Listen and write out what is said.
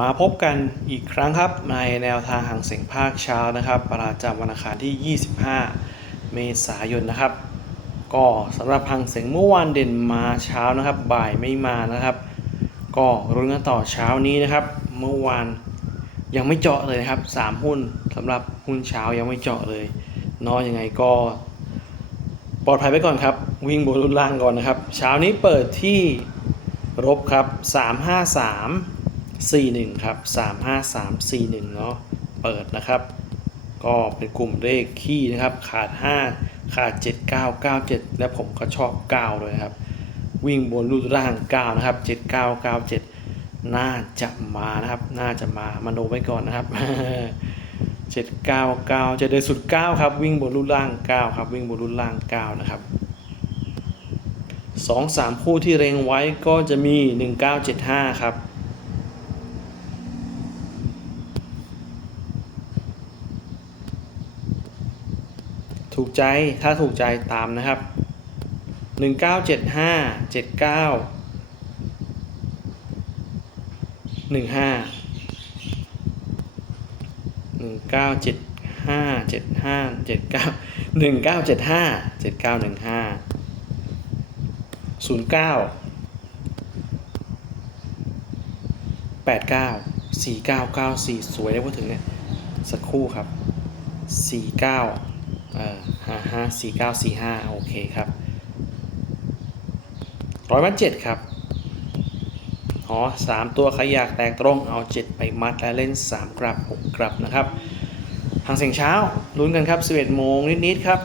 มาพบกันอีกครั้งครับในแนวทางหางเสียงภาคเช้านะครับ ประจำวันอังคารที่ 25 เมษายนนะครับ ก็สำหรับหางเสียงเมื่อวานเด่นมาเช้านะครับ บ่ายไม่มานะครับ ก็รุ้นกันต่อเช้านี้นะครับ เมื่อวานยังไม่เจาะเลยนะครับ 3 หุ้นสำหรับหุ้นเช้ายังไม่เจาะเลยเนอะยังไงก็ ปลอดภัยไว้ก่อนครับ วิ่งบนรุ่นล่างก่อนนะครับ เช้านี้เปิดที่รบครับ 353 41 ครับ 35341 เนาะ เปิดนะครับ ก็เป็นกลุ่มเลขขี้นะครับ ขาด 5 ขาด 7997 และผมก็ชอบ 9 ด้วยครับ วิ่งบนรูดร่าง 9 นะครับ 7997 น่าจะมานะครับ น่าจะมา มาโนไว้ก่อนนะครับ 799จะเดินสุด 9 ครับ วิ่งบนรูดล่าง 9 ครับ วิ่งบนรูดล่าง 9 นะครับ2 3 คู่ที่เร็งไว้ก็จะมี 1975 ครับ ถูกใจถ้าถูกใจตามนะครับ 1975 79 15 1975 75 79 1975 7915 09 89 4994 สวยได้พูดถึงเนี่ย สักครู่ครับ 49 ฮะสี่เก้าสี่ห้าโอเคครับร้อยมัดเจ็ดครับอ๋อสามตัวใครอยากแตกตรงเอาเจ็ดไปมัดและเล่นสามกลับหกกลับนะครับทางเสียงเช้าลุ้นกันครับสิบเอ็ดโมงนิดๆครับ